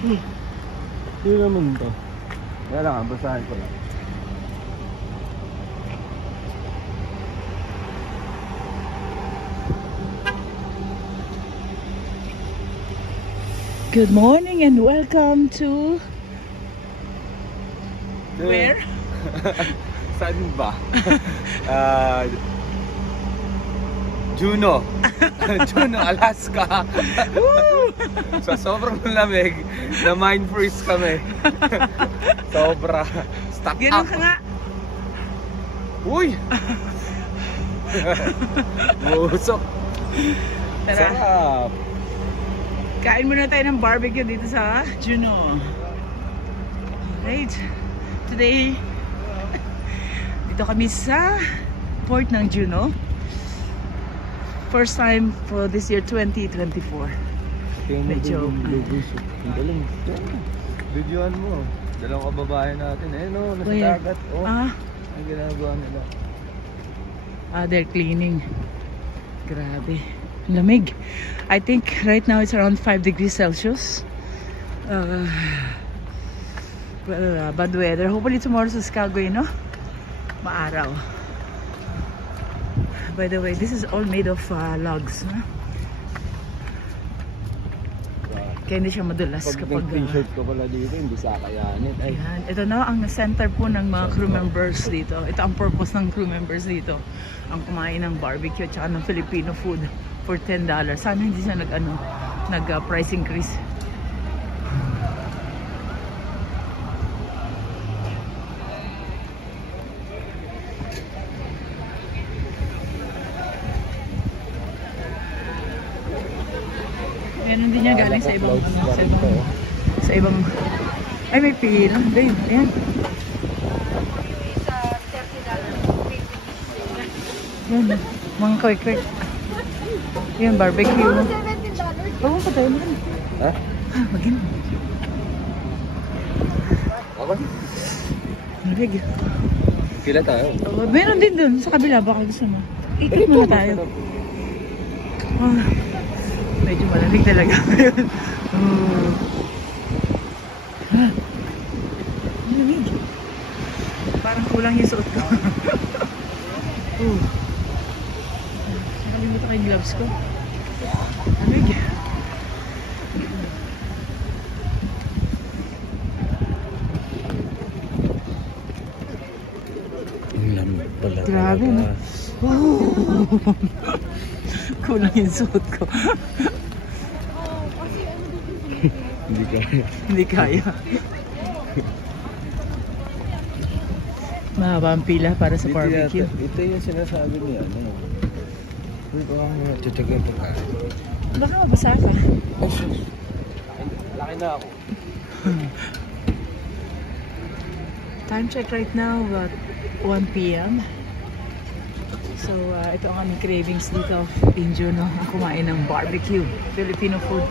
Hindi naman to. Kaya lang, basahin ko lang. Good morning and welcome to... Where? Saan ba? Juneau. Juneau, Alaska. Sa sobrang lamig, na mind freeze kami. Sobra. Stuck Ganun up. ka nga. Uy! Busok. Tara. Sarap. Kain muna tayo ng barbecue dito sa Juneau. Alright. Today, dito kami sa port ng Juneau. First time for this year 2024. Medyo Ang galing. Videoan mo. Dalawang kababayan natin. Eh no, nasa Where? dagat. Oh, ang ginagawa nila. They're cleaning. Grabe. Lamig. I think right now it's around 5 degrees Celsius. Bad weather. Hopefully tomorrow sa Skagway, no? Maaraw. By the way, this is all made of logs, no? Kaya hindi siya madulas Pag kapag... t-shirt ko pala dito, hindi sakayanin. Ay. Ayan. Ito na ang center po ng mga crew members dito. Ito ang purpose ng crew members dito. Ang kumain ng barbecue at saka ng Filipino food for $10. Sana hindi siya nag-price increase. Meron din niya galing sa ibang ay may pila babe, ayan yan, mga quick yan, barbecue oo pa tayo naman Ha? magin Okay. marig Pila tayo. meron din dun sa kabila, baka gusto mo ikot muna tayo medyo malamig talaga ngayon. Malamig. Parang kulang yung suot ko. Nakalimutan ko yung gloves ko. Malamig. Lamig pala. Grabe, no? Kulang yung suot ko. Hindi kaya. Hindi kaya. Mahaba ang pila para sa barbecue. Ito yung sinasabi niya. Ano? Uy, baka mga tatagal pagkain. Baka mabasa ka. Laki na ako. Time check right now, about 1 p.m. So, ito ang aming cravings dito in Juneau. Ang kumain ng barbecue, Filipino food.